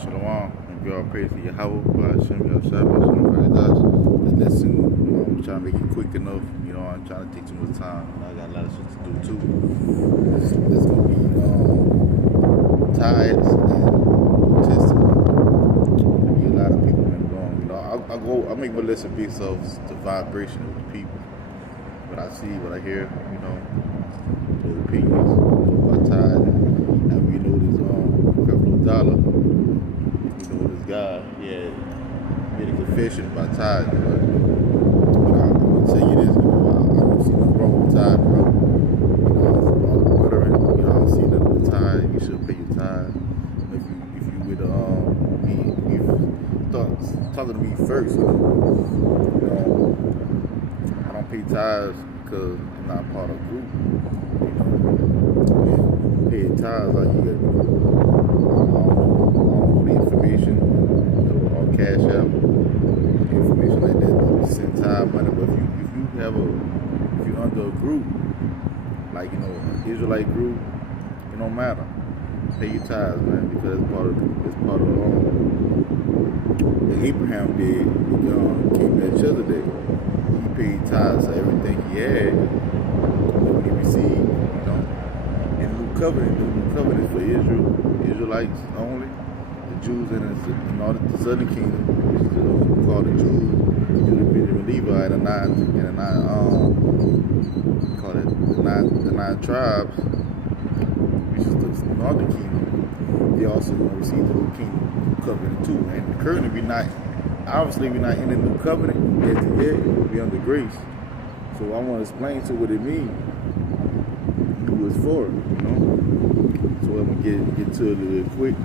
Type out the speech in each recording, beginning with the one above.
Shalom, and give all praise to Yahweh, Hashem, Yahshua, and listen, I'm trying to make it quick enough, I'm trying to take too much time, I got a lot of shit to do too. There's going to be tithes and testimony. There'll be a lot of people been wrong, I make my lesson based off the vibration of the people. What I see, what I hear, those opinions, about tithes, and we know this couple of dollars. This guy, made a confession about tithe, but I'm gonna tell you this, I don't see nothing wrong with tithe, bro. I don't see nothing with tithe. You should pay your tithe. If you would talking to me first, I don't pay tithes because I'm not part of a group. Paying tithes like you got all the information, all cash out, information like that, send tithe money. But if you're under a group, like an Israelite group, it don't matter. Pay your tithes, man, because it's part of what Abraham did. He came at Chesedek. He paid tithes to everything he had, what he received, and the new covenant for Israelites only, the Jews in all the southern kingdom, which is called the Jews, Benjamin, Levi, and the nine tribes, which is the northern kingdom. They also going to receive the new kingdom covenant too. And currently we're not in the new covenant yet. We're under grace. So I want to explain to what it means, who it's for, So I'm gonna get to it a little quick.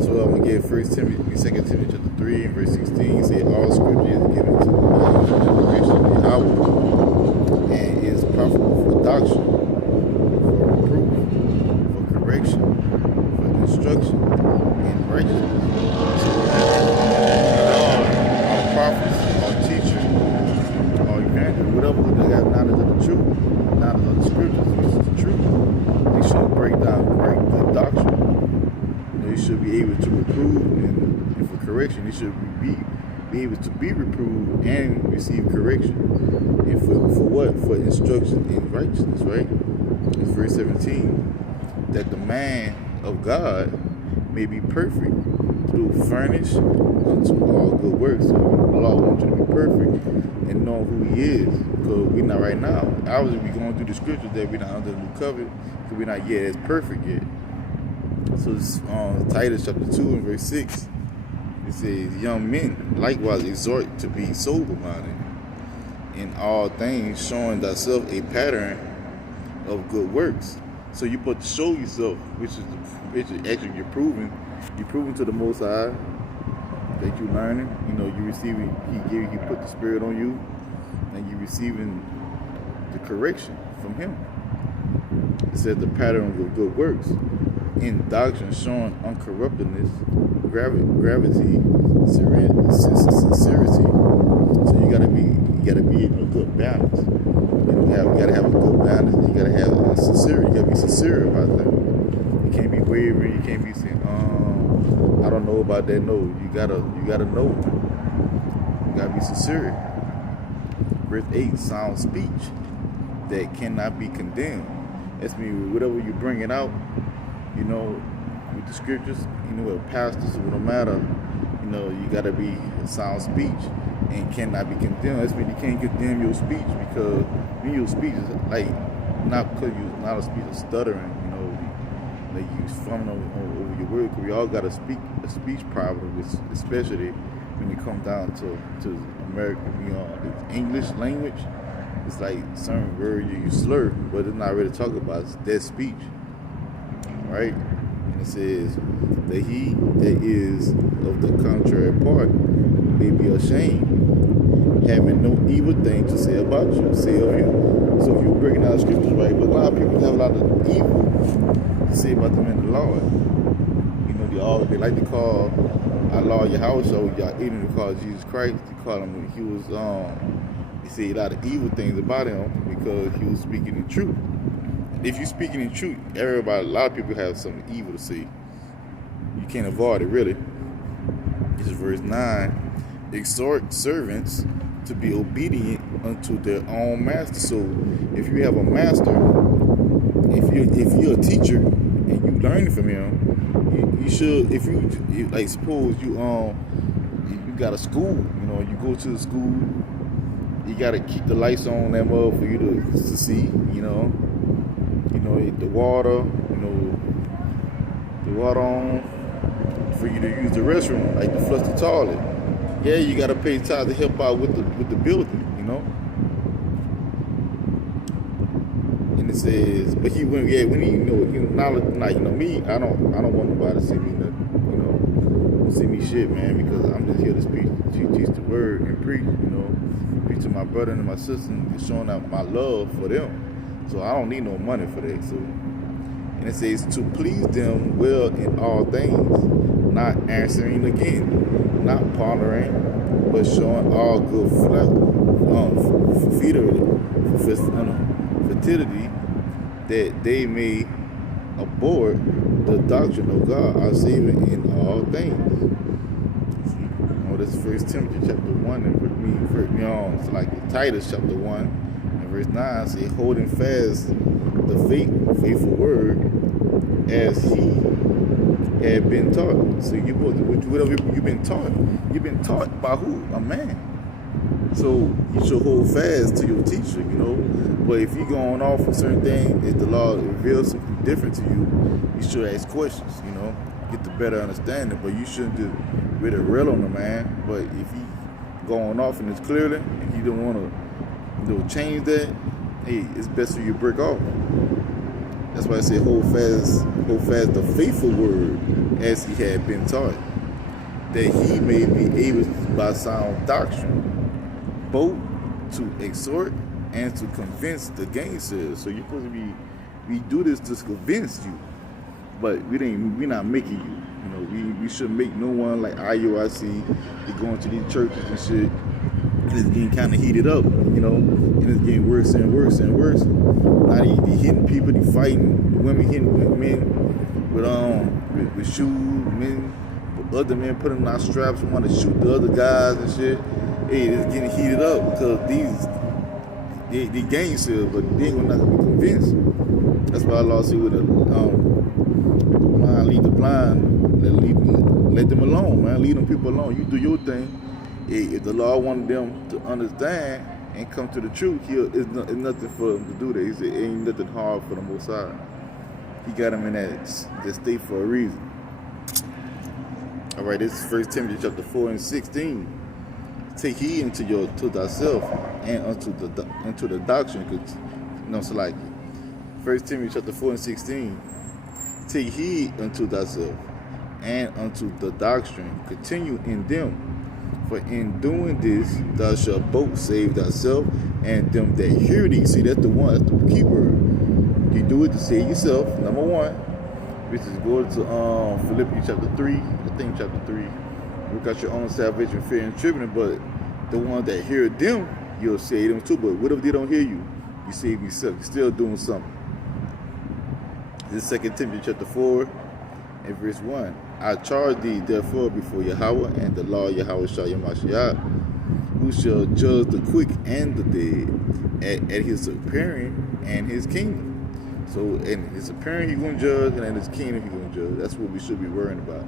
So I'm gonna get 2 Timothy chapter 3 and verse 16. Say all scripture is given to the of Yahweh and is profitable for doctrine, for reproof, for correction, for instruction in righteousness. So all prophets, all teachers, all evangelists, whatever they got knowledge of the truth, knowledge of the scriptures, which is the truth, they should break down good doctrine. They should be able to reprove and for correction. They should be able to be reproved and receive correction. And for what? For instruction in righteousness, right? It's verse 17. That the man of God may be perfect, through furnish unto all good works. So the Lord wants you to be perfect and know who He is. Because we're not right now. Obviously, we're going through the scriptures that we're not under the new covenant, because we're not yet as perfect yet. So this Titus chapter 2 and verse 6, it says, young men likewise exhort to be sober-minded in all things, showing thyself a pattern of good works. So you're supposed to show yourself, which is actually you're proving to the Most High that you're learning. You receiving, He put the Spirit on you, and you're receiving the correction from Him. It says the pattern of good works. In doctrine, showing uncorruptedness, gravity, sincerity. So you gotta be in a good balance. You gotta have a good balance. You gotta have a sincerity. You gotta be sincere about that. You can't be wavering. You can't be saying, I don't know about that. No, you gotta know. You gotta be sincere. Verse 8, sound speech that cannot be condemned. That's mean whatever you're bringing out. With the scriptures, with pastors, it don't matter. You gotta be a sound speech and cannot be condemned. That's when you can't condemn your speech, because when your speech is not because you're not a speech of stuttering, like you fumbling over your word. Because we all gotta speak a speech problem, especially when it comes down to American, the English language. It's like certain words you slur, but it's not really talking about. It's dead speech. Right? And it says that he that is of the contrary part may be ashamed, having no evil thing to say about you, say of you. So if you're breaking out scriptures, right? But a lot of people have a lot of evil to say about them in the Lord. They like to call Allah Yahweh, so y'all eating because Jesus Christ. He called him, he was, he said a lot of evil things about him because he was speaking the truth. If you're speaking in truth, everybody, a lot of people have something evil to say. You can't avoid it, really. This is verse 9. Exhort servants to be obedient unto their own master. So if you have a master, if you're a teacher and you learn from him, you should, if you like, suppose you got a school, you go to the school, you gotta keep the lights on that mug for you to see, the water, the water on for you to use the restroom, like to flush the toilet. Yeah, you gotta pay tithe to help out with the building, And it says, but when he knowledge, me, I don't want nobody to see me nothing, see me shit, man, because I'm just here to teach the word and preach, preach to my brother and my sister, and showing out my love for them. So I don't need no money for that. So, and it says to please them well in all things, not answering again, not pondering, but showing all good fertility, that they may abhor the doctrine of God, our Savior in all things. This is 1 Timothy chapter 1, and it's like Titus chapter 1 and verse 9 say, holding fast the faithful word as he had been taught. So whatever you've been taught by who? A man. So you should hold fast to your teacher, But if you're going off for certain things, if the law reveals something different to you, you should ask questions, get the better understanding. But you shouldn't just really rail on the man. But if he going off and it's clearly, and you don't want to, change that, hey, it's best for you to break off. That's why I say hold fast the faithful word as he had been taught, that he may be able by sound doctrine both to exhort and to convince the gainsayers. So you're supposed to we do this to convince you, but we're not making you. We shouldn't make no one like IUIC. They going to these churches and shit, and it's getting kind of heated up, and it's getting worse and worse and worse. Now they hitting people, they fighting, women hitting men with shoes, men, other men putting out straps, want to shoot the other guys and shit. Hey, it's getting heated up because they gainsayers, but they ain't not gonna be convinced. That's why Allah said with the blind lead the blind, let them alone, man. Leave them people alone. You do your thing. If the Lord wanted them to understand and come to the truth, it's nothing for them to do that. He said, it ain't nothing hard for the Most High. He got them in that state for a reason. All right, this is 1 Timothy chapter 4 and 16. Take heed to thyself and unto the doctrine. So like 1 Timothy chapter 4 and 16. Take heed unto thyself and unto the doctrine. Continue in them. For in doing this, thou shalt both save thyself and them that hear thee. See, that's the key word. You do it to save yourself, number one. Which is go to Philippians chapter 3. I think chapter 3. Look at your own salvation, fear and trembling. But the one that hear them, you'll save them too. But what if they don't hear you? You save yourself. You're still doing something. This is 2 Timothy chapter 4 and verse 1. I charge thee therefore before Yahweh and the Lord Yahweh Shah, who shall judge the quick and the dead at his appearing and his kingdom. So in his appearing he's going to judge, and in his kingdom he's going to judge. That's what we should be worrying about.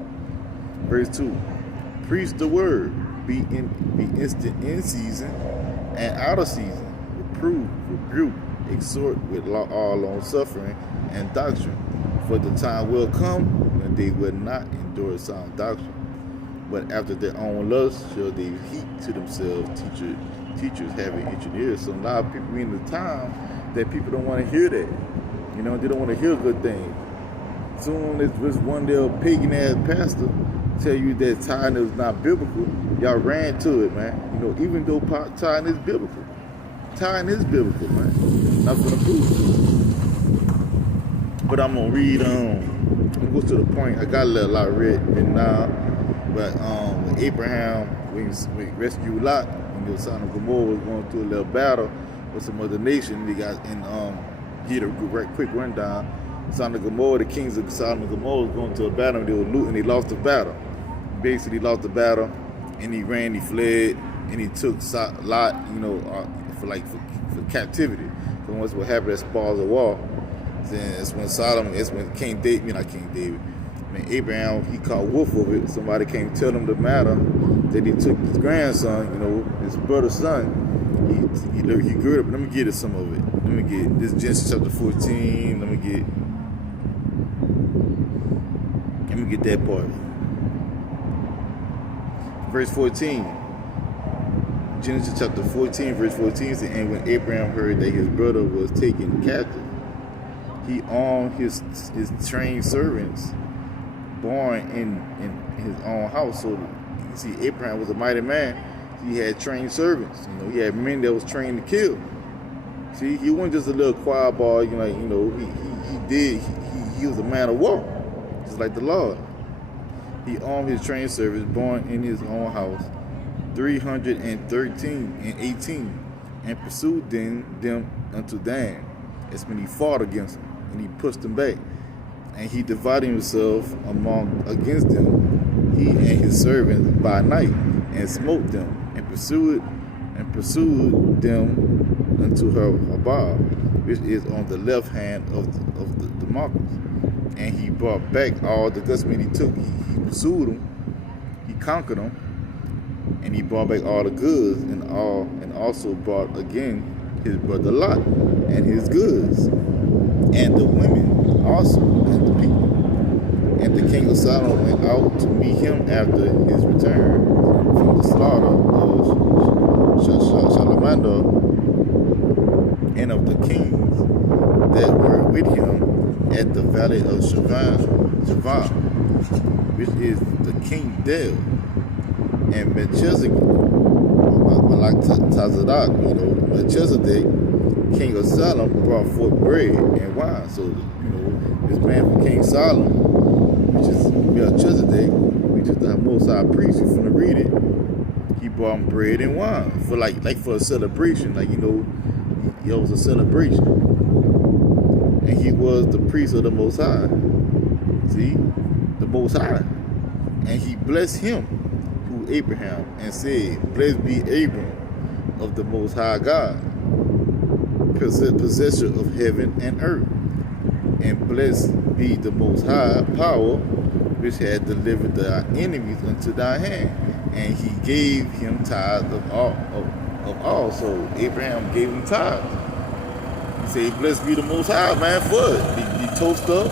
Verse 2. Preach the word, be instant in season and out of season. Reprove, rebuke, exhort with all long suffering and doctrine. For the time will come when they will not endure sound doctrine, but after their own lust shall they heap to themselves teachers having itching ears. So a lot of people in the time that people don't want to hear that. They don't want to hear good things. Soon as this one little pagan ass pastor tell you that tithing is not biblical, y'all ran to it, man. Even though tithing is biblical. Tithing is biblical, man. Not gonna prove it. But I'm gonna read, I'm gonna go to the point. I got a lot read, and now But with Abraham, when he rescued Lot, when the Sodom and Gomorrah was going through a little battle with some other nation, they got in he had a quick rundown. Sodom and Gomorrah, the kings of Sodom and Gomorrah was going to a battle, and they were looting, they lost the battle. Basically lost the battle, and he ran, he fled, and he took Lot, for captivity. So once what happened, that spoils the war. Then it's when King David, when Abraham, he caught wolf of it. Somebody came tell him the matter that he took his grandson, his brother's son. He grew up. Let me get some of it. Let me get this Genesis chapter 14. Let me get that part. Verse 14. Genesis chapter 14, verse 14 says, and when Abraham heard that his brother was taken captive, he armed his trained servants born in his own house. So you see, Abraham was a mighty man. He had trained servants. He had men that was trained to kill. See, he wasn't just a little choir boy. He was a man of war, just like the Lord. He armed his trained servants born in his own house, 313 and 18, and pursued them unto Dan. That's when he fought against them, and he pushed them back. And he divided himself against them, he and his servants by night, and smote them, and pursued them unto Habah, which is on the left hand of the Damascus. And he brought back all the goods. He pursued them, he conquered them, and he brought back all the goods, and also brought again his brother Lot and his goods, and the women also, and the people. And the king of Sodom went out to meet him after his return from the slaughter of Shalamander and of the kings that were with him at the valley of Shavah, which is the king Del. And Melchizedek, Melchizedek, king of Salem, brought forth bread and wine. So, this man from King Solomon, which is Melchizedek, which is the Most High priest, you're going to read it. He brought him bread and wine for for a celebration. It was a celebration. And he was the priest of the Most High. See? The Most High. And he blessed him, who Abraham, and said, blessed be Abram of the Most High God, possessor of heaven and earth. And blessed be the Most High power, which had delivered thy enemies into thy hand. And he gave him tithes of all. So Abraham gave him tithes. He said, blessed be the Most High, man, for it. He toast up,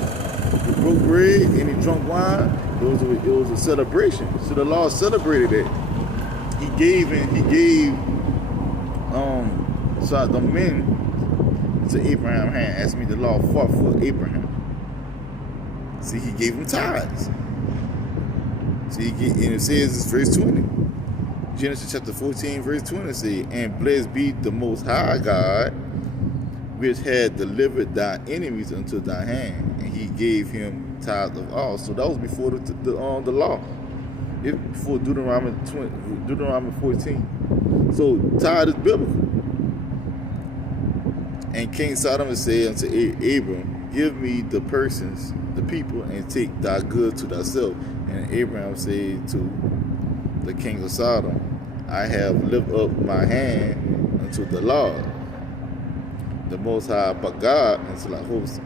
he broke bread, and he drunk wine. It was a celebration. So the Lord celebrated it. He gave the men to Abraham's hand. Asked me, the Lord fought for Abraham. See, he gave him tithes. See, and it says, it's verse 20. Genesis chapter 14, verse 20 says, and blessed be the Most High God, which had delivered thy enemies into thy hand, and he gave him tithes of all. So that was before the law. Before Deuteronomy 14. So tithe is biblical. And King Sodom said unto Abram, give me the persons, the people, and take thy goods to thyself. And Abraham said to the king of Sodom, I have lifted up my hand unto the Lord, the Most High God,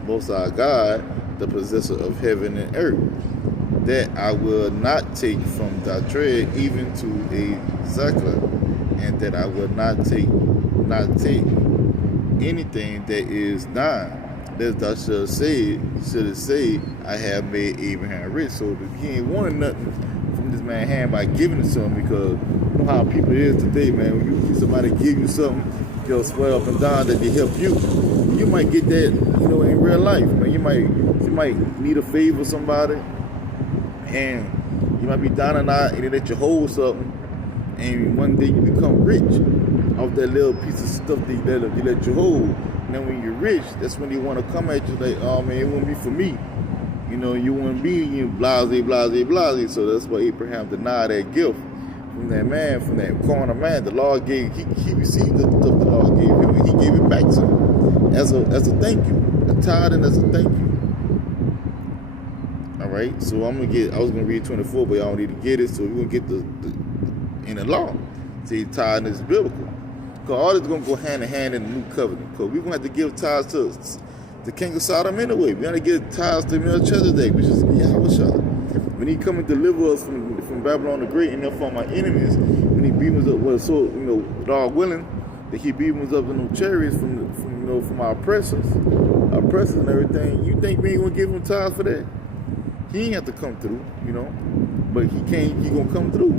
Most High God, the possessor of heaven and earth, that I will not take from thy tread even to a zakat, and that I will not take anything that is thine, lest thou shouldst say, I have made Abraham rich. So he ain't wanted nothing from this man's hand by giving it to him, because you know how people is today, man. When you somebody give you something, they'll swear up and down that they help you. You might get that, in real life, man. You might need a favor from somebody, and you might be down and out, and they let you hold something, and one day you become rich off that little piece of stuff they let you hold. And then when you're rich, that's when they want to come at you like, oh man, it won't be for me. You know, you wouldn't be blase. So that's why Abraham denied that gift from that man, from that corner man. The Lord gave, he received the stuff the Lord gave him, and he gave it back to him as a thank you, a tithing as a thank you. All right, so I was gonna read 24, but y'all need to get it. So we're gonna get the in the law. See, tithing is biblical. Because all this is gonna go hand in hand in the new covenant. Because we're gonna have to give tithes to the king of Sodom anyway. We're gonna give tithes to Melchizedek, which is Yahweh. When he come and deliver us from Babylon the Great and from our enemies, when he beat us up, with all willing, that he beat us up in them chariots from our oppressors and everything. You think we ain't gonna give him tithes for that? He ain't have to come through, but he gonna come through.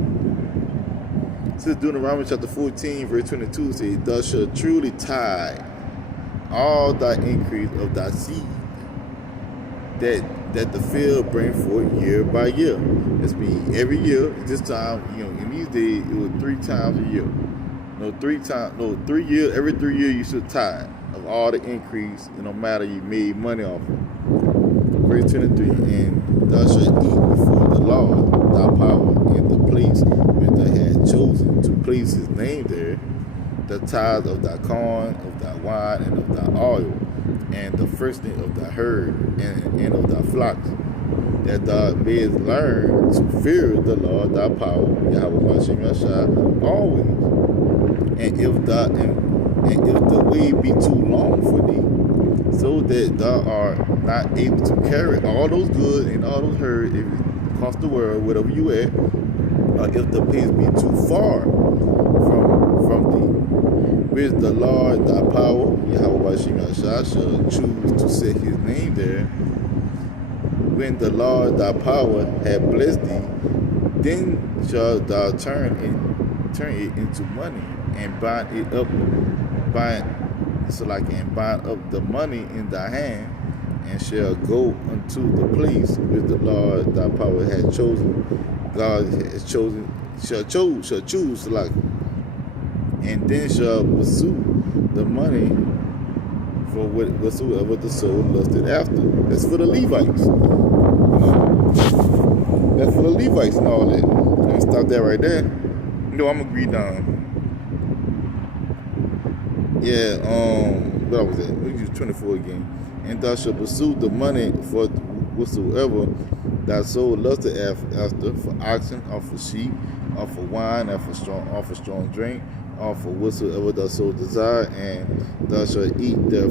It says Deuteronomy chapter 14, verse 22 says, "Thou shalt truly tithe all thy increase of thy seed, that the field bring forth year by year." That's mean every year. This time, in these days, it was 3 times a year. 3 years. Every 3 years, you should tithe of all the increase. No matter you made money off of. Verse 23, "And thou shalt eat before the Lord thy power in the place which thou hast chosen to place his name there, the tithe of thy corn, of thy wine, and of thy oil, and the firstling of thy herd, and of thy flocks, that thou mayest learn to fear the Lord thy power, Yahweh Hashem Yashai, always. And if the way be too long for thee, so that thou art not able to carry all those goods and all those herds across the world, wherever you at, or if the place be too far from thee, which the Lord thy power, Yahweh Hashem Yashai, shall choose to set his name there, when the Lord thy power hath blessed thee, then shalt thou turn it into money, and bind up the money in thy hand, and shall go unto the place which the Lord thy power hath chosen. God has chosen, shall choose, and then shall pursue the money for whatsoever the soul lusted after. That's for the Levites. That's for the Levites and all that. I'm gonna stop that right there. I'm gonna read down. What was that? Let me use 24 again. "And thou shalt pursue the money for whatsoever thy soul lusted after, for oxen, or for sheep, or for wine, or for strong drink, or for whatsoever thy soul desire, and thou shalt eat there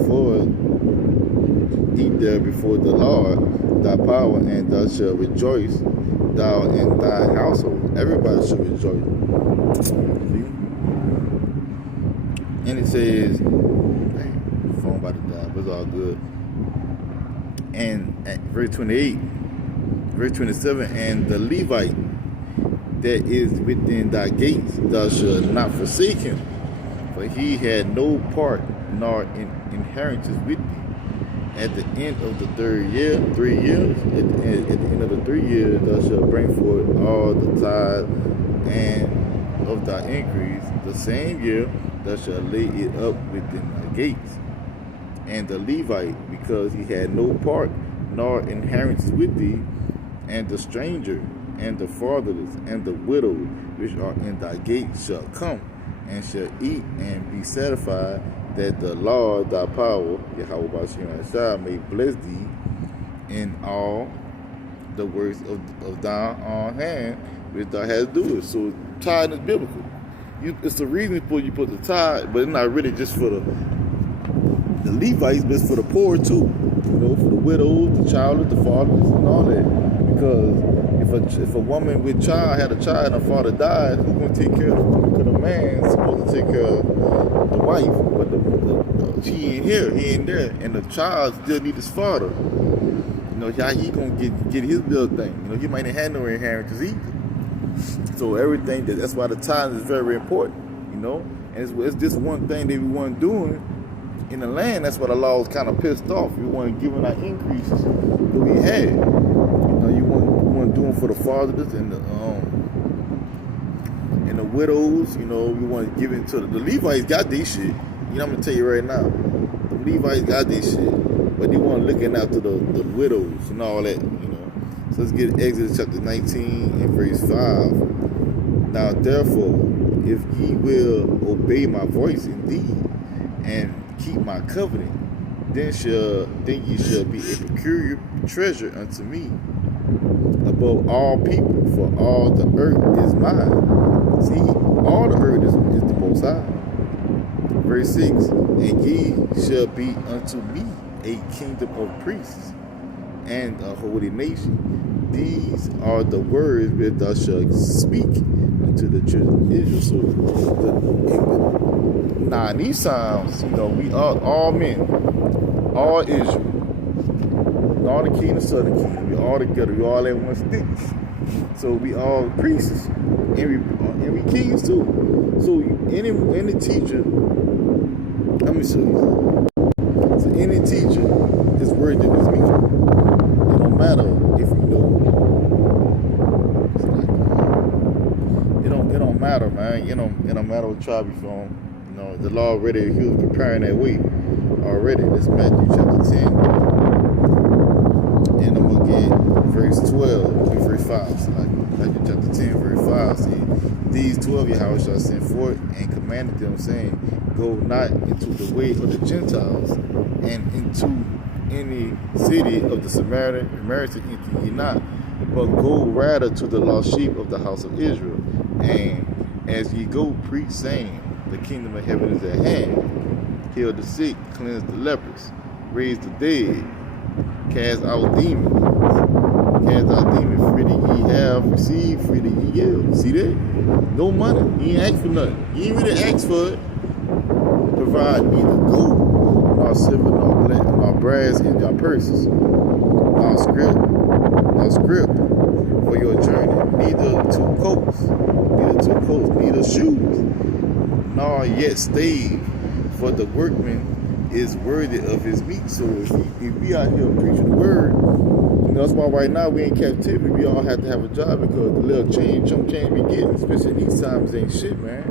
before the Lord thy power, and thou shalt rejoice, thou and thy household." Everybody should rejoice. And it says, phone about to die, but it's all good. And at verse 28, verse 27, "And the Levite that is within thy gates, thou shalt not forsake him, for he had no part nor inheritance with thee. At the end of the 3rd year, 3 years, at the end of the 3 years, thou shalt bring forth all the tithe and of thy increase. The same year, thou shalt lay it up within thy gates. And the Levite, because he had no part nor inheritance with thee, and the stranger, and the fatherless, and the widow, which are in thy gates, shall come, and shall eat and be satisfied, that the Lord thy power, Yahweh Hashem Yashai, may bless thee in all the works of thine own hand, which thou hast do it." So tithe is biblical. It's the reason for you put the tithe, but it's not really just for the Levites, but it's for the poor too. For the widows, the childless, the fatherless, and all that. Because if a woman with child had a child and her father died, who's going to take care of the woman? Because the man's supposed to take care of the wife, but he ain't here, he ain't there, and the child still needs his father. How he going to get his little thing? He might not have no inheritance either. So everything that's why the tithe is very important. And it's just one thing that we weren't doing in the land. That's why the law was kind of pissed off. We weren't giving our increases that we had. You weren't doing for the fatherless and the widows. We weren't giving to the Levites. Got this shit. I'm gonna tell you right now, the Levites got this shit. but they weren't looking after the widows and all that, you know. So let's get Exodus chapter 19 and verse 5. Now therefore, if ye will obey my voice indeed, and keep my covenant, then ye shall be a peculiar treasure unto me above all people, for all the earth is mine. See, all the earth is the Most High. Verse 6, and ye shall be unto me a kingdom of priests and a holy nation. These are the words that thou shalt speak unto the children of Israel. So, now in these times, you know, we are all men, all Israel, all the king and southern kingdom, we all together, we all at one stick. So we all priests, and we kings too. So any teacher, let me show you. So any teacher is worthy of his meat. It don't matter if you know. It don't matter, man. It don't matter what tribe you're from. You know, the law already, he was preparing that way already. This Matthew chapter 10. And I'm gonna get verse 12 to verse 5. So like Matthew chapter 10, verse 5. See, these 12 Yahweh shall send forth and commanded them, saying, go not into the way of the Gentiles, and into any city of the Samaritans enter ye not, but go rather to the lost sheep of the house of Israel. And as ye go, preach, saying, the kingdom of heaven is at hand. Heal the sick, cleanse the lepers, raise the dead, cast out demons. Cast out demons, freely ye have received, freely ye give. See that? No money. He ain't asked for nothing. He ain't really asked for it. Provide neither gold, nor silver, nor brass in your purses, nor scrip for your journey, neither two coats, neither shoes, nor yet stave, for the workman is worthy of his meat. So if we out here preaching the word, you know, that's why right now we in captivity. We all have to have a job, because the little chump change we getting, especially in these times, ain't shit, man.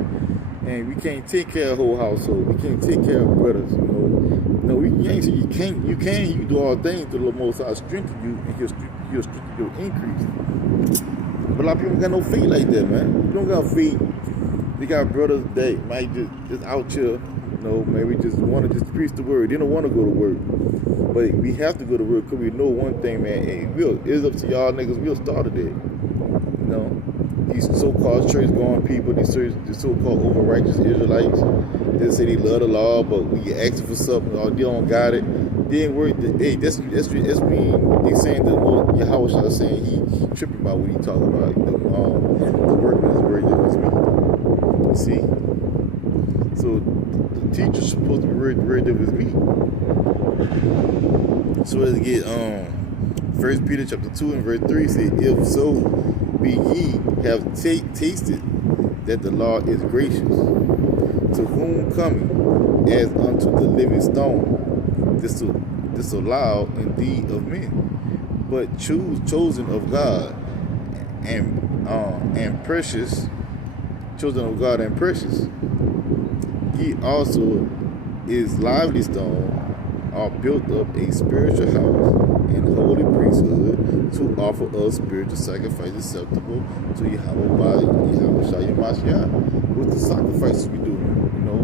And we can't take care of the whole household. We can't take care of brothers, you know. No, you ain't say you can't. You can do all things to the Most High strengthen you, and he'll strengthen your increase. But a lot of people got no faith like that, man. You don't got faith. They got brothers that might just out here, you know, maybe just want to just preach the word. They don't want to go to work. But we have to go to work, because we know one thing, man. Hey, it's up to y'all niggas. We'll start it. You know, these so-called church-going people, these so-called over-righteous Israelites, they say they love the law, but when you ask for something, or they don't got it, they ain't worried. Hey, that's mean. They saying that, well, Yahweh Shah saying he tripping about what he talking about. The workman is worthy of his meat. You see? So the teacher's supposed to be worthy of his meat. So let's get 1 Peter chapter 2 and verse 3 say, if so be ye have tasted that the law is gracious, to whom coming as unto the living stone, disallowed indeed of men, but chosen of God and precious, chosen of God and precious. Ye also is lively stone, are built up a spiritual house and holy priesthood, to offer us spiritual sacrifice acceptable to Yahweh by Yahweh Shai Mashiach. What's the sacrifices we doing? You know,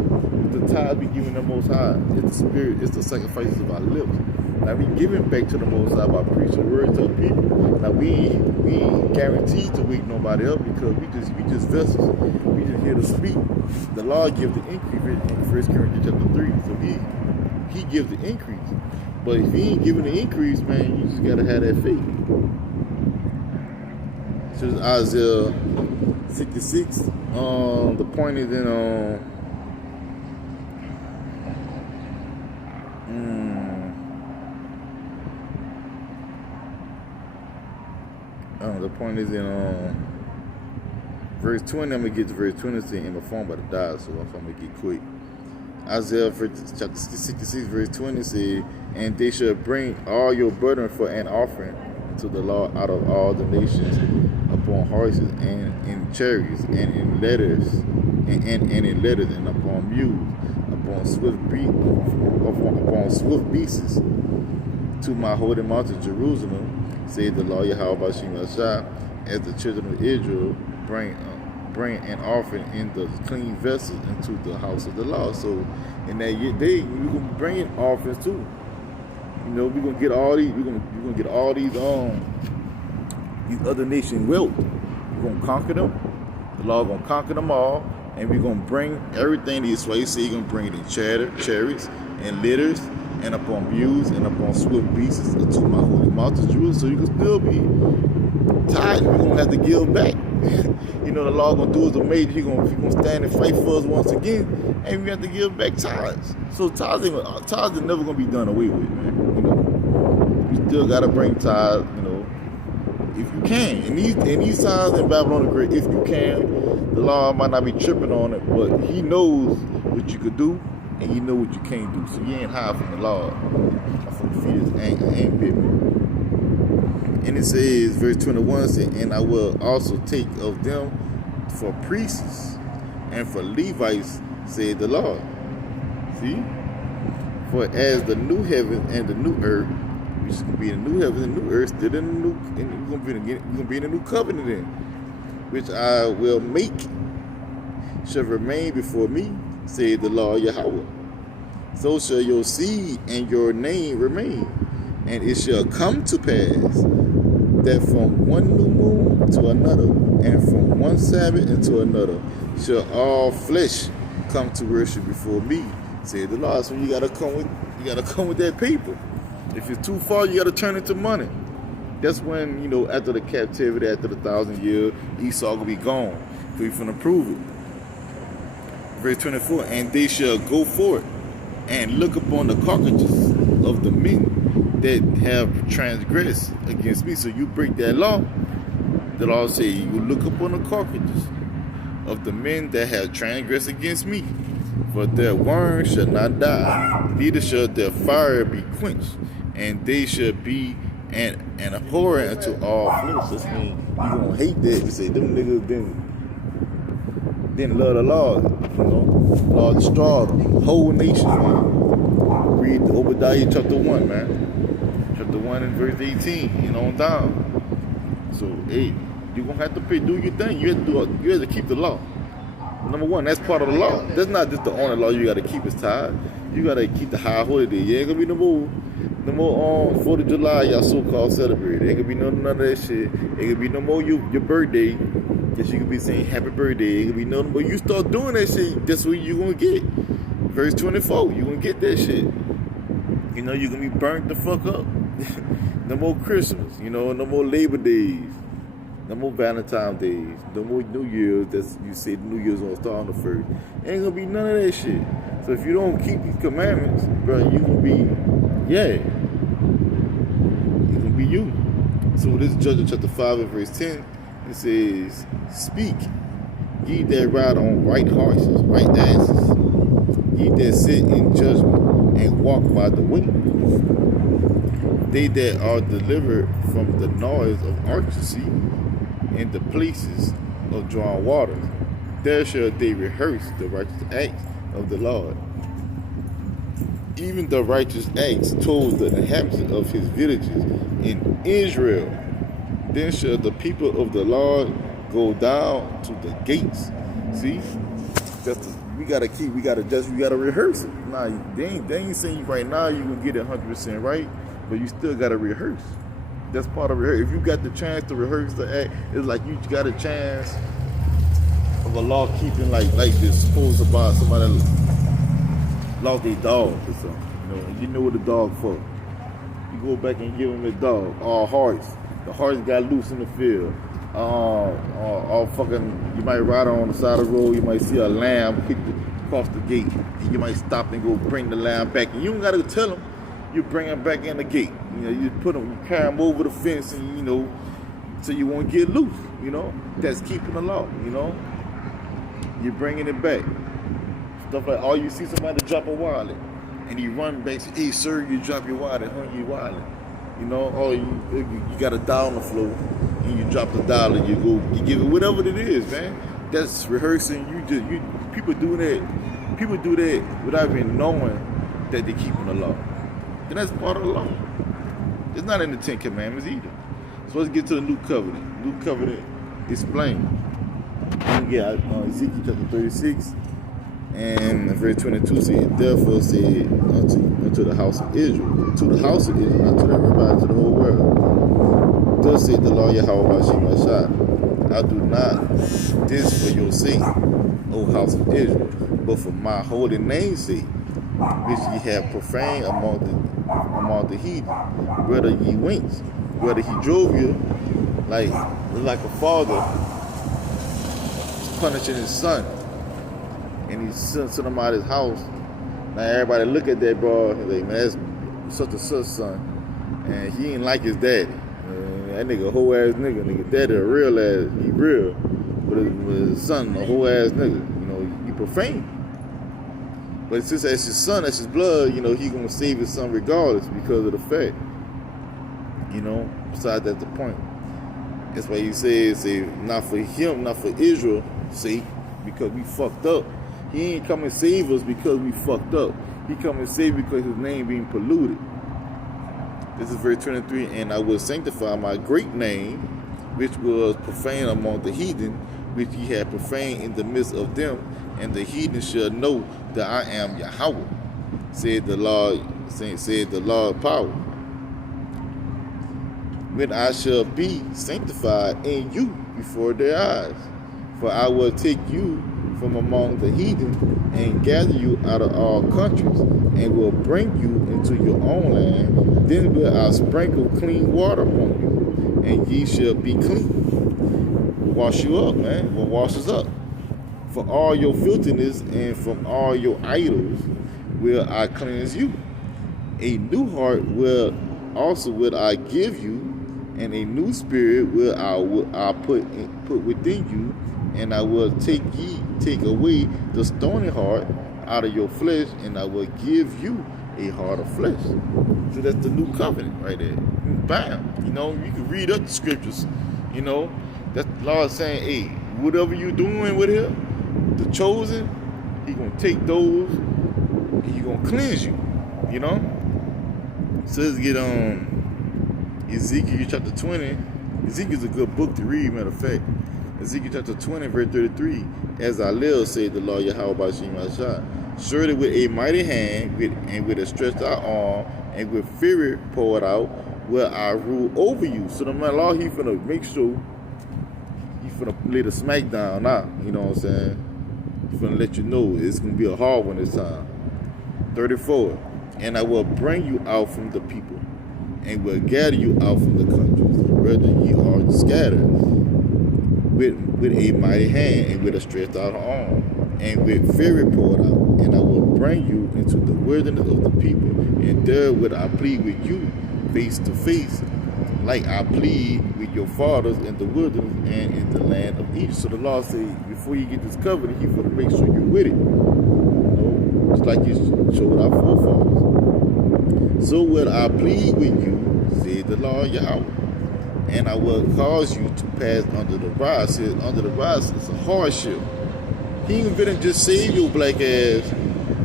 the tithe we giving the Most High. It's the spirit. It's the sacrifices of our lips. Now we giving back to the Most High by preaching the word to the people. Now we ain't guaranteed to wake nobody up, because we just vessels. We just here to speak. The law gives the increase in 1 Corinthians chapter 3. So he gives the increase. But if he ain't giving the increase, man, you just gotta have that faith. So it's Isaiah 66. The point is in the point is in verse 20. I'm gonna get to verse 20. Saying, and my phone about to die, so I'm gonna get quick. Isaiah chapter 66 verse 20 says, and they shall bring all your burden for an offering to the Lord out of all the nations, upon horses and in chariots and in letters and upon mules, upon swift beasts, to my holy mountain Jerusalem, said the Lord Yahweh Shemashah, as the children of Israel bring an offering in the clean vessels into the house of the Lord. So in that day, we're gonna bring in offerings too. You know, we're gonna get all these. We're gonna get all these other nations wealth. We're gonna conquer them. The Lord gonna conquer them all, and we're gonna bring everything these ways. So He's gonna bring it in chariots and litters, and upon mules and upon swift beasts to my holy mountain Jerusalem. So you can still be tired. We're gonna have to give back. You know, the Lord gonna do us amazing. He gonna stand and fight for us once again, and we have to give back tithes. So tithes are never gonna be done away with, man. You know, you still gotta bring tithes. You know, if you can. In these times in Babylon the Great, if you can, the Lord might not be tripping on it, but He knows what you could do, and He knows what you can't do. So you ain't hide from the Lord. From the feet of His anger and bit. And it says, verse 21 says, and I will also take of them for priests and for Levites, said the Lord. See? For as the new heaven and the new earth, which is going to be in the new heaven and the new earth, still in the new, and we're going to be in a new covenant in, which I will make, shall remain before me, said the Lord Yahweh. So shall your seed and your name remain. And it shall come to pass that from one new moon to another, and from one Sabbath into another, shall all flesh come to worship before me, said the Lord. So you gotta come with that paper. If it's too far, you gotta turn it to money. That's when, you know, after the captivity, after the 1,000 years, Esau gonna be gone. So you finna prove it. Verse 24, and they shall go forth and look upon the carcasses of the men that have transgressed against me. So you break that law, the law say you will look upon the carcasses of the men that have transgressed against me, for their worm shall not die, neither shall their fire be quenched, and they shall be an abhorrent unto all flesh. This means you gonna hate that. You say them niggas didn't love the Lord, you know. Lord destroyed the whole nation, man. Read Obadiah chapter 1, man. Chapter 1 and verse 18, you know, on down. So, hey, you're going to have to do your thing. You have to keep the law. Number one, that's part of the law. That's not just the only law you got to keep is tithe. You got to keep the high holiday. You ain't going to be no more 4th of July, y'all so-called celebrate. Ain't going to be none of that shit. Ain't going to be no more your birthday. That you can be saying happy birthday. Ain't going to be no more. You start doing that shit, that's what you're going to get. Verse 24, you're going to get that shit. You know, you're going to be burnt the fuck up. No more Christmas, you know, no more Labor Days, no more Valentine's Days, no more New Year's. That's you say the New Year's gonna start on the 1st. Ain't gonna be none of that shit. So if you don't keep these commandments, bro, you gonna be, you gonna be you. So this is Judges chapter 5 and verse 10. It says, speak, ye that ride on white horses, white asses, ye that sit in judgment and walk by the way. They that are delivered from the noise of argosy in the places of drawn waters, there shall they rehearse the righteous acts of the Lord. Even the righteous acts told the inhabitants of his villages in Israel. Then shall the people of the Lord go down to the gates. See, we gotta rehearse it. Nah, they ain't saying right now you gonna get it 100% right. But you still gotta rehearse. That's part of rehearsal. If you got the chance to rehearse the act, it's like you got a chance of a law keeping like this. Supposed about somebody lost their dog or something. You know, and you know what the dog for. You go back and give them the dog. All hearts. The hearts got loose in the field. All fucking. You might ride on the side of the road. You might see a lamb across the gate, and you might stop and go bring the lamb back. And you don't gotta tell them. You bring them back in the gate. You know, you carry them over the fence, and you know, so you won't get loose. You know, that's keeping the law. You know, you're bringing it back. Stuff like, oh, you see somebody drop a wallet, and he run back. Say, hey, sir, you drop your wallet, you wallet. You know, oh, you got a dollar on the floor, and you drop the dollar. You give it whatever it is, man. That's rehearsing. People do that. People do that without even knowing that they're keeping the law. And that's part of the law. It's not in the Ten Commandments either. So let's get to the New Covenant. New Covenant explained. Yeah, Ezekiel chapter 36 and verse 22 said, therefore said unto the house of Israel, to the house of Israel, not to everybody, to the whole world. Thus said the Lord Yahweh Hashem Ashad, I do not this for your sake, O house of Israel, but for my holy name's sake, which ye have profaned among the heathen, whether ye went, whether he drove you like a father punishing his son, and he sent him out of his house. Now everybody look at that bro and like, man, that's such and such son, and he ain't like his daddy. That nigga a whole ass nigga. Daddy a real ass, he real, but his son a whole ass nigga. You know, he profane. But since that's his son, that's his blood, you know, he gonna save his son regardless because of the fact. You know, besides that's the point. That's why he says, not for him, not for Israel sake, because we fucked up. He ain't come and save us because we fucked up. He come and save because his name being polluted. This is verse 23, and I will sanctify my great name, which was profaned among the heathen, which ye have profaned in the midst of them, and the heathen shall know that I am Yahweh, said the Lord, said the Lord of power. When I shall be sanctified in you before their eyes, for I will take you from among the heathen and gather you out of all countries, and will bring you into your own land. Then will I sprinkle clean water upon you, and ye shall be clean. Wash you up, man. Will wash us up. For all your filthiness and from all your idols will I cleanse you. A new heart will I give you, and a new spirit will I put within you, and I will take away the stony heart out of your flesh, and I will give you a heart of flesh. So that's the new covenant right there. Bam. You know, you can read up the scriptures. You know, that's the Lord saying, hey, whatever you doing with him, the chosen, he gonna take those and he gonna cleanse you. You know? So let's get Ezekiel chapter 20. Ezekiel's a good book to read, matter of fact. Ezekiel chapter 20, verse 33. As I live, said the Lord Yahweh Bashim Ashad, surely with a mighty hand, and with a stretched out arm, and with fury poured out, will I rule over you. So the man Lord, he finna make sure, he finna lay the smack down now. You know what I'm saying? He finna let you know it's gonna be a hard one this time. 34. And I will bring you out from the people, and will gather you out from the countries, whether ye are scattered, with a mighty hand, and with a stretched out arm, and with fury poured out. And I will bring you into the wilderness of the people, and there will I plead with you face to face, like I plead with your fathers in the wilderness and in the land of Egypt. So the Lord said, before you get this covenant, He's going to make sure you're with it. You know, just like He showed our forefathers. So will I plead with you, said the Lord Yahweh, and I will cause you to pass under the rod. Says under the rod is a hardship. He ain't gonna just save your black ass,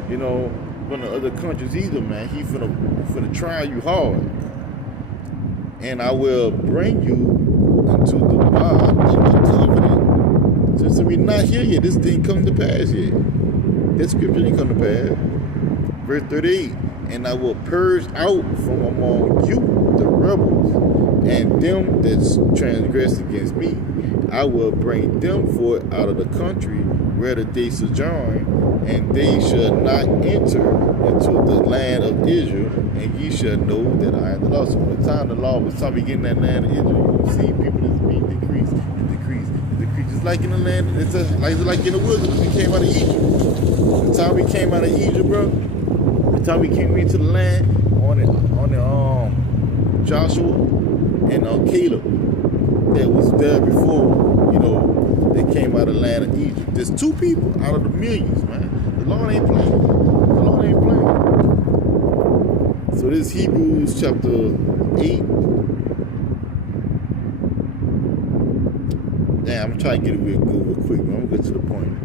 you know, from the other countries either, man. He finna try you hard. And I will bring you into the bond of the covenant. So we're not here yet. This didn't come to pass yet. That scripture didn't come to pass. Verse 38. And I will purge out from among you the rebels, and them that transgress against me. I will bring them forth out of the country where they sojourn, and they shall not enter into the land of Israel, and ye shall know that I am the Lord. So from the time the Lord was talking about getting that land of Israel, you will see people that's being decreased and decreased and decreased. Just like in the land, it's like in the wilderness, we came out of Egypt. The time we came out of Egypt, bro, the time we came into the land on the Joshua and Caleb that was there before, you know, they came out of the land of Egypt. There's two people out of the millions, man. The Lord ain't playing. The Lord ain't playing. So this is Hebrews chapter 8. Damn, I'm trying to get it real quick, man. I'm gonna get to the point.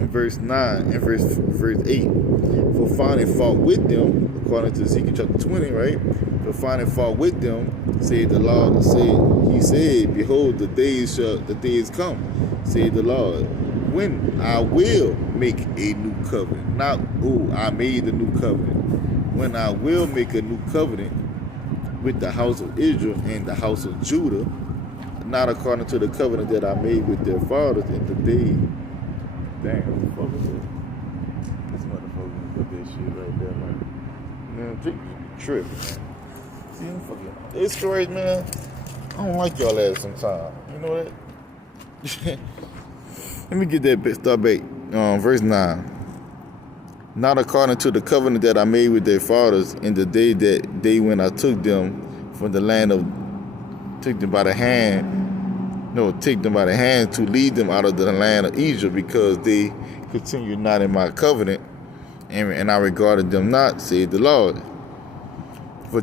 In verse 9 and verse 8. For finding fault with them, according to Ezekiel chapter 20, right? for finding fault with them, said the Lord. He said, behold, the days come, said the Lord, when I will make a new covenant. Not, oh, I made a new covenant. When I will make a new covenant with the house of Israel and the house of Judah, not according to the covenant that I made with their fathers in the day. Damn, what the fuck is this? This motherfucker put that shit right there, man. Man, people trip, man. See, I'm fucking. It's crazy, man. I don't like y'all ass sometimes. You know that? Let me get that bit. Start back. Verse 9. Not according to the covenant that I made with their fathers in the day when I took them from the land of, take them by the hand to lead them out of the land of Egypt, because they continued not in my covenant, and I regarded them not, said the Lord. For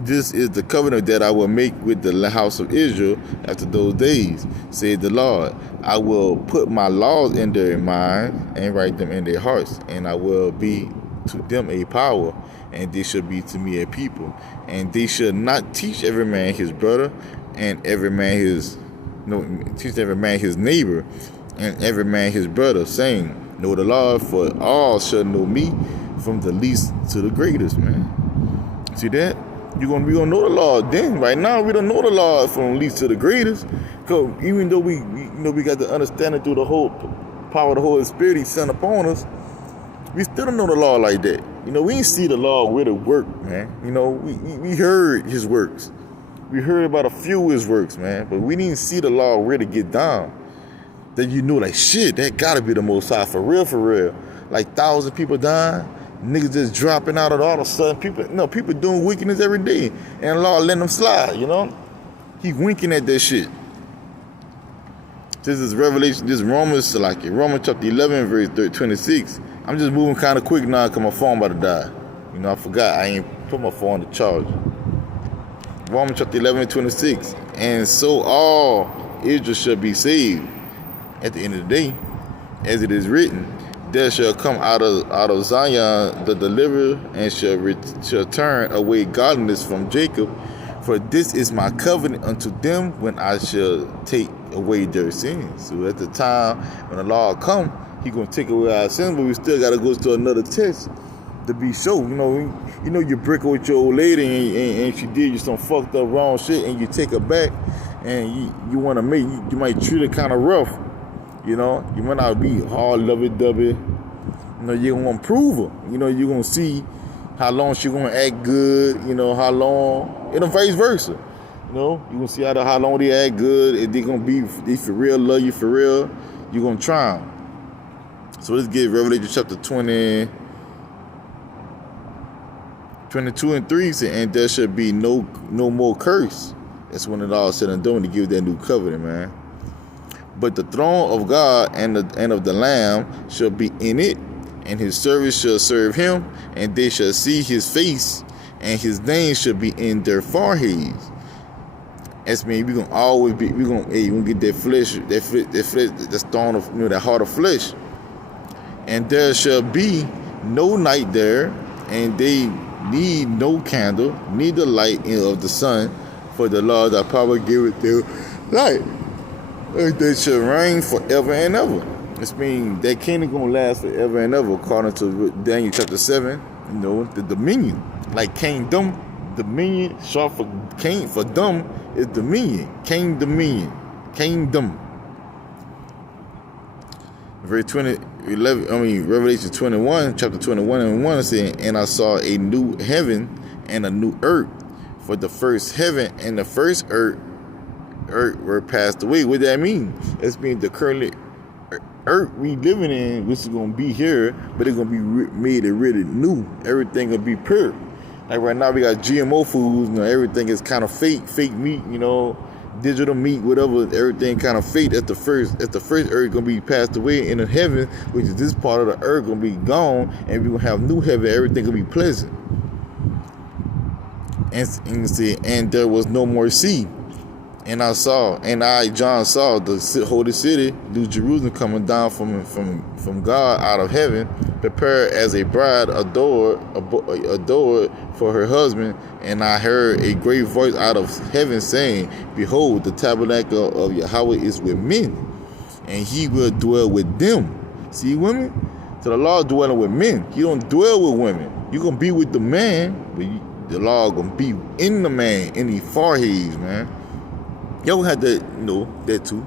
this is the covenant that I will make with the house of Israel after those days, said the Lord. I will put my laws in their minds and write them in their hearts, and I will be to them a power, and they shall be to me a people. And they shall not teach every man his brother, and teach every man his neighbor, and every man his brother, saying, know the Lord, for all shall know me, from the least to the greatest, man. See that? We gonna know the Lord then. Right now, we don't know the Lord from least to the greatest. Because even though we got the understanding through the whole power of the Holy Spirit He sent upon us, we still don't know the Lord like that. We ain't see the Lord really work, man. We heard His works. We heard about a few of His works, man. But we didn't see the Lord really get down. That like, shit, that gotta be the Most High for real, for real. Like 1,000 people dying. Niggas just dropping out of all of a sudden. People doing wickedness every day. And the Lord letting them slide, He winking at that shit. This is Revelation, this Romans chapter 11, verse 26. I'm just moving kind of quick now because my phone about to die. I forgot. I ain't put my phone to charge. Romans chapter 11, 26. And so all Israel shall be saved at the end of the day, as it is written. There shall come out of Zion the deliverer, and shall turn away godliness from Jacob. For this is my covenant unto them, when I shall take away their sins. So at the time when the Lord come, He gonna take away our sins, but we still gotta go to another test to be sure. You break with your old lady and she did you some fucked up wrong shit, and you take her back, and you wanna you might treat her kind of rough. You might not be hard lovey-dovey. You're going to prove her. You're going to see how long she's going to act good, how long, and vice versa. You're going to see how long they act good. If they're going to be for real, love you for real, you're going to try them. So let's get Revelation chapter 20, 22 and 3, and there shall be no more curse. That's when it all said and done, to give that new covenant, man. But the throne of God and of the Lamb shall be in it, and His servants shall serve Him, and they shall see His face, and His name shall be in their foreheads. That's mean we're gonna get that flesh, that stone of that heart of flesh. And there shall be no night there, and they need no candle, neither light of the sun, for the Lord thy power giveth their light. They shall reign forever and ever. This means that kingdom gonna last forever and ever, according to Daniel chapter 7. The dominion, like kingdom, dominion, short for king, for dumb is dominion, dominion, kingdom. Revelation 21, chapter 21 and 1 saying, and I saw a new heaven and a new earth, for the first heaven and the first earth were passed away. What that mean? It means the current earth we living in, which is gonna be here, but it's gonna be made really new. Everything gonna be pure. Like right now, we got GMO foods. Everything is kind of fake meat. Digital meat, whatever. Everything kind of fake. That's the first earth gonna be passed away. In the heaven, which is this part of the earth, gonna be gone, and we gonna have new heaven. Everything gonna be pleasant. And there was no more sea. And I, John, saw the holy city, New Jerusalem, coming down from God out of heaven, prepared as a bride adored for her husband. And I heard a great voice out of heaven saying, Behold, the tabernacle of Yahweh is with men, and he will dwell with them. See, women? So the law is dwelling with men. He don't dwell with women. You're going to be with the man, but the law going to be in the man, in the foreheads, man. Y'all had that, that too.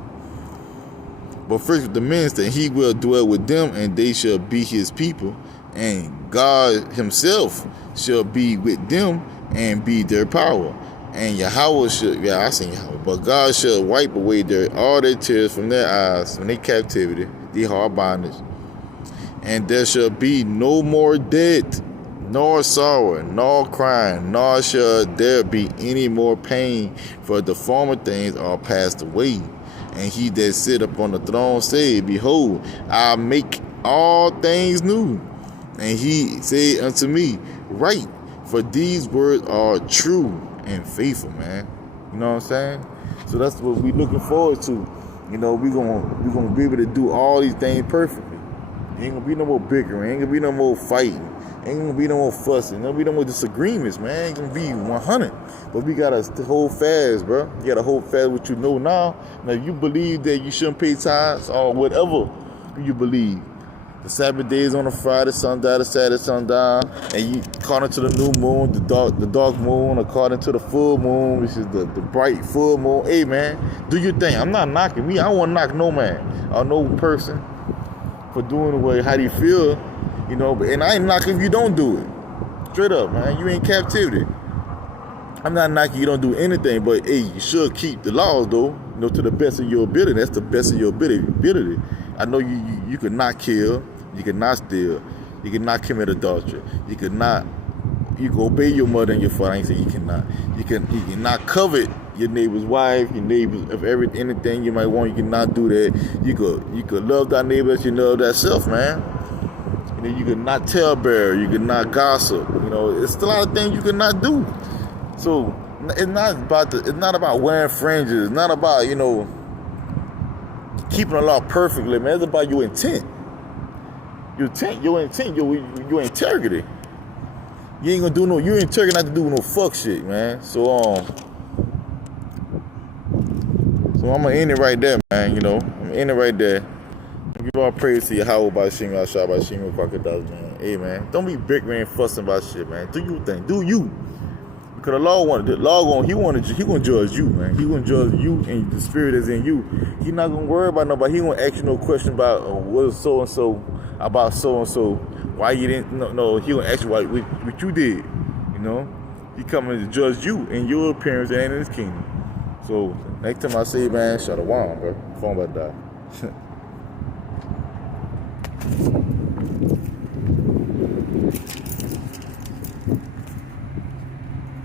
But first, the men said, He will dwell with them, and they shall be His people, and God Himself shall be with them and be their power. And Yahweh shall, I seen Yahweh, but God shall wipe away all their tears from their eyes, from their captivity, their hard bondage. And there shall be no more death, nor sorrow, nor crying, nor shall there be any more pain, for the former things are passed away. And he that sit upon the throne said, Behold, I make all things new. And he said unto me, Write, for these words are true and faithful, man. You know what I'm saying? So that's what we looking forward to. We're gonna be able to do all these things perfectly. Ain't gonna be no more bickering, ain't gonna be no more fighting. Ain't gonna be no more fussing. Ain't gonna be no more disagreements, man. Ain't gonna be 100. But we gotta hold fast, bro. You gotta hold fast what you know now. Now, if you believe that you shouldn't pay tithes or whatever you believe, the Sabbath day is on a Friday, sundown, the Saturday, sundown, and you according to the new moon, the dark moon, according to the full moon, which is the bright full moon. Hey, man, do your thing. I'm not knocking me. I don't want to knock no man or no person for doing the way how do you feel. And I ain't knocking if you don't do it. Straight up, man. You in captivity. I'm not knocking you don't do anything, but hey, you should keep the laws though, to the best of your ability. That's the best of your ability. I know you could not kill, you could not steal, you could not commit adultery, you can obey your mother and your father. I ain't saying you cannot. You cannot covet your neighbor's wife, your neighbor's anything you might want. You cannot do that. You could love thy neighbor as you love thyself, man. You could not talebear, you could not gossip. It's a lot of things you could not do. So it's not about wearing fringes. It's not about keeping the law perfectly, man. It's about your intent. Your integrity. You ain't gonna do your integrity not to do no fuck shit, man. So I'm gonna end it right there, man. I'm gonna end it right there. Give all praise to Yahweh by Shem Yahshua by Shem Crocodiles, man. Hey, man, don't be bickering and fussing about shit, man. Do your thing. Do you. Because the law he gonna judge you, man. He gonna judge you and the spirit is in you. He not gonna worry about nobody. He gonna ask you no question about what is so and so about so and so. Why you didn't? No. He gonna ask you what you did. He coming to judge you in your appearance and in His kingdom. So next time I say, man, shalom, bro. Phone about that.